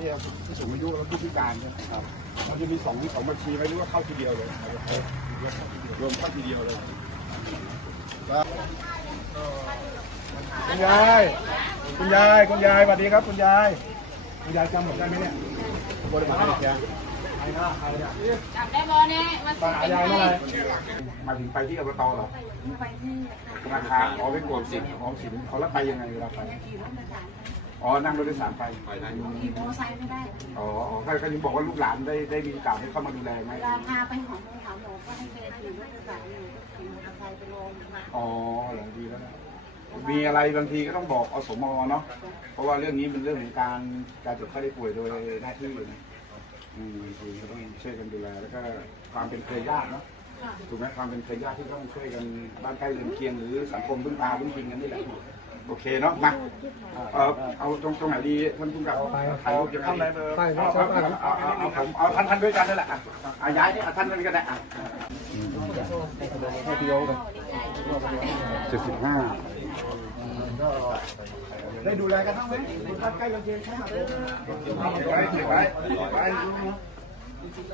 นี่ผู้สูงอายุและผู้พิการใช่ไหมครับมันจะมีสองสองบัญชีไหมหรือว่าเข้าทีเดียวเลยรวมเข้าทีเดียวเลยแล้วคุณยายคุณยายคุณยายสวัสดีครับคุณยายคุณยายจำผมได้ไหมเนี่ยบริษัทอะไรเนี่ยใครหน้าใครเนี่ยจับได้บอเนี่ยมาป้าสิหายายเมื่อไหร่มาถึงไปที่อบตเหรอไปที่ธนาคารอ๋อเป็นกลุ่มสินออมสินเขาแล้วไปยังไงเวลาไป ขี่รถโดยสารอ๋อ นั่งรถโดยสารไป ไปได้ขี่มอเตอร์ไซค์ไม่ได้อ๋อใครก็ยังบอกว่าลูกหลานได้ได้มีโอกาสให้เข้ามาดูแลไหมเวลาพาไปหอหมอหาหมอก็ให้แกขี่รถโดยสารอยู่ขี่มอเตอร์ไซค์ไปโรงพยาบาลอ๋อเหรอดีแล้วนะมีอะไรบางทีก็ต้องบอกอสมเนาะ เพราะว่าเรื่องนี้เป็นเรื่องของการการเจ็บไข้ได้ป่วยโดยหน้าที่นะอืมคือก็ต้องช่วยกันดูแลแล้วก็ความเป็นเครือญาติเนาะ ถูกไหมความเป็นเครือญาติที่ต้องช่วยกันบ้านใกล้เรือนเคียงหรือสังคมพึ่งพาพึ่งพิงกันนี่แหละ โอเคเนาะมาเออเอาตรงตรงไหนดีท่านผู้กำกับถ่ายรูปยังไงดีเอาเอาเอาเอาเอาผมเอาท่านท่านด้วยกันนั่นแหละอะอะย้ายนี่อะท่านด้วยกันได้อะเจ็ดสิบห้าได้ดูแลกันบ้างไหมบ้านใกล้เรือนเคียงใช่ไหมไว้เก็บไว้เก็บไว้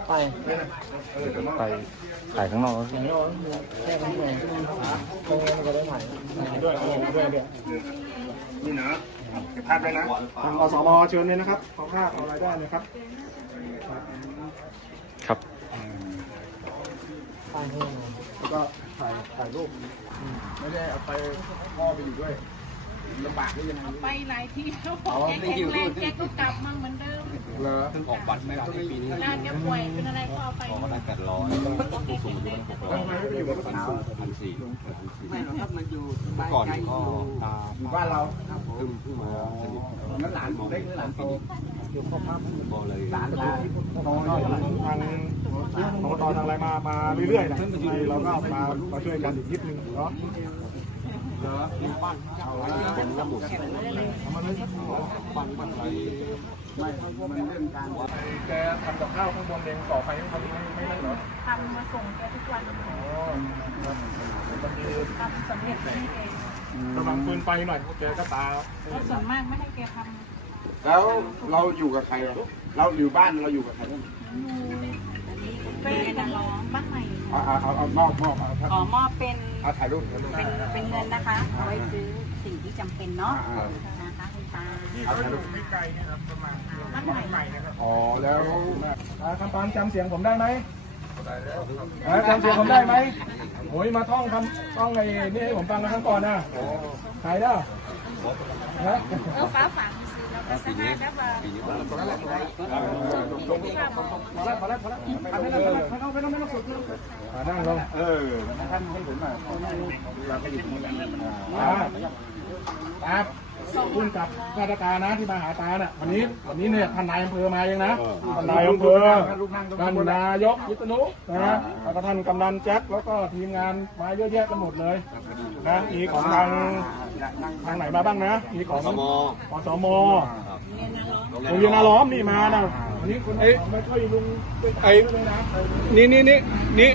ไปเออเดี๋ยวมาไปถ่ายข้างนอกนี่นะเก็บภาพไว้นะทางอสมเชิญเลยนะครับขอภาพเอาอะไรได้นะครับ ครับแล้วก็ถ่ายถ่ายรูปไม่ได้เอาไปพ่อไปอยู่ด้วย ลำบากหรือยังไงไปหลายที่แล้วพอแกแข็งแรงแกก็กลับมาเหมือนเดิมเหรอออกบัตรไม่รับในปีนี้เวลาแกป่วยเป็นอะไรก็เอาไปเขาได้แปดร้อยผู้สูงอายุหกร้อยทำไมไม่ไปอยู่กับสาวพันสี่พันสี่ไม่หรอกครับมันอยู่เมื่อก่อนก็ตาอยู่บ้านเราเพิ่งเพิ่งมาสนิทนั้นหลานเล็กหรือหลานโตก็เลยหลานโตน้องทางอบตทางอะไรมามาเรื่อยๆนะเราก็มามาช่วยกันอีกนิดนึงเนาะ แกทำกับข้าวข้างบนเองต่อไปให้เขาไม่ไม่นั่นเหรอทำมาส่งแกทุกวันอ๋อบางทีทำสำเร็จให้เองกำลังฟืนไฟหน่อยแกก็ตาแล้วส่วนมากไม่ให้แกทแล้วเราอยู่กับใครเราเราอยู่บ้านเราอยู่กับใครบ้างำเป็นน้องบ้านใหม่เอาเอาเอาเอามอบมอบเอาครับขอมอบเป็นเอาถ่ายรูปถ่ายรูปเป็นเป็นเงินนะคะเอาไว้ซื้อสิ่งที่จำเป็นเนาะนะคะคุณตาเอาถ่ายรูปบ้านใหม่อ๋อแล้วอ่าคำปานจำเสียงผมได้ไหมอ่าจำเสียงผมได้ไหมโอ้ยมาท่องคำท่องไอ้นี่ให้ผมฟังนะครั้งก่อนนะใครเนาะฮะเออฟ้าฝังซื้อแล้วก็สหายแล้วว่าปีนี้ว่าพอแล้ว นั่งลงเออท่านให้ผมหน่อยเราก็อยู่ตรงนี้แหละครับพุ่งกับราชการนะที่มาหาตาเนี่ยวันนี้วันนี้เนี่ยท่านนายอำเภอมาเองนะท่านนายอำเภอท่านนายกวิษณุนะฮะแล้วก็ท่านกำนันแจ็คแล้วก็ทีมงานมาเยอะแยะกันหมดเลยนะมีของทางทางไหนมาบ้างนะมีของสมออสม โรงเรียนอาล้อมนี่มานะวันนี้คุณเอ๊ะไม่ค่อยลุงไอ้นี่นี่นี่นี่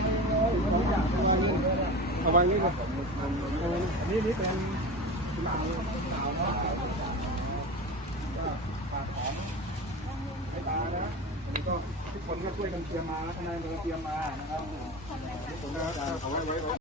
เอาไว้นี่ก่อนอันนี้นี่เป็นลาวลาวเนาะก็ฝากของให้ตานะอันนี้ก็ทุกคนก็ช่วยกันเตรียมมาข้างในเราเตรียมมานะครับ